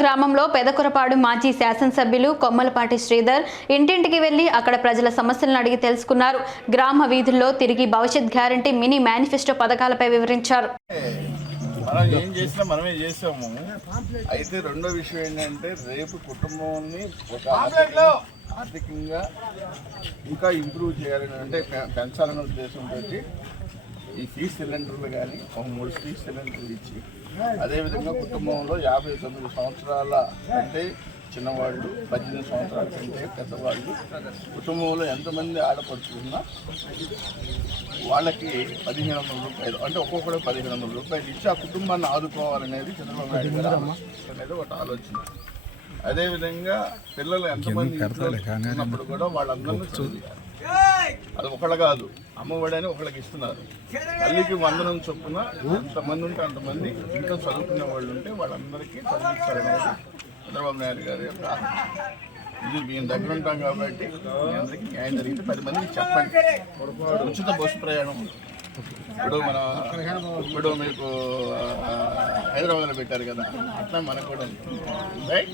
గ్రామంలో పెదకురపాడు మాజీ శాసనసభ్యులు కొమ్మలపాటి శ్రీధర్ ఇంటింటికి వెళ్ళి అక్కడ ప్రజల సమస్యలను అడిగి తెలుసుకున్నారు. గ్రామ వీధుల్లో తిరిగి భవిష్యత్ గ్యారంటీ మినీ మేనిఫెస్టో పథకాలపై వివరించారు. మనం ఏం చేసినా మనమే చేసాము. అయితే రెండో విషయం ఏంటంటే రేపు కుటుంబాన్ని ఒక ఆర్థికంగా ఇంకా ఇంప్రూవ్ చేయాలని అంటే పె- పెంచాలనే ఉద్దేశంతో ఈ ఫీ సిలిండర్లు కానీ ఒక మూడు ఫీ సిలిండర్లు ఇచ్చి అదేవిధంగా కుటుంబంలో యాభై తొమ్మిది సంవత్సరాల అంటే చిన్నవాళ్ళు పద్దెనిమిది సంవత్సరాల కంటే పెద్దవాళ్ళు కుటుంబంలో ఎంతమంది ఆడపడుచుకున్నా వాళ్ళకి పదిహేను వందల రూపాయలు అంటే ఒక్కొక్కడు పదిహేను వందల రూపాయలు ఇచ్చి ఆ కుటుంబాన్ని ఆదుకోవాలనేది చంద్రబాబు నాయుడు గారి ఆలోచన. అనేది ఒక ఆలోచన. అదేవిధంగా పిల్లలు ఎంతమంది ఉన్నప్పుడు కూడా వాళ్ళందరినీ చదివించాలి అది ఒకళ్ళు కాదు. అమ్మఒడి అని ఒకళ్ళకి ఇస్తున్నారు. తల్లికి వందనం చొప్పున ఎంతమంది ఉంటే అంతమంది ఇంకా చదువుకునే వాళ్ళు ఉంటే వాళ్ళందరికీ చదివించాలనేది చంద్రబాబు నాయుడు గారి యొక్క ఇది మేము దగ్గర ఉంటాం కాబట్టి మీ అందరికీ న్యాయం జరిగితే పది మందికి చెప్పండి. ఉచిత బస్సు ప్రయాణం. ఇప్పుడు మన ఇప్పుడు మీకు హైదరాబాద్లో పెట్టారు కదా అట్లా మనకు కూడా రైట్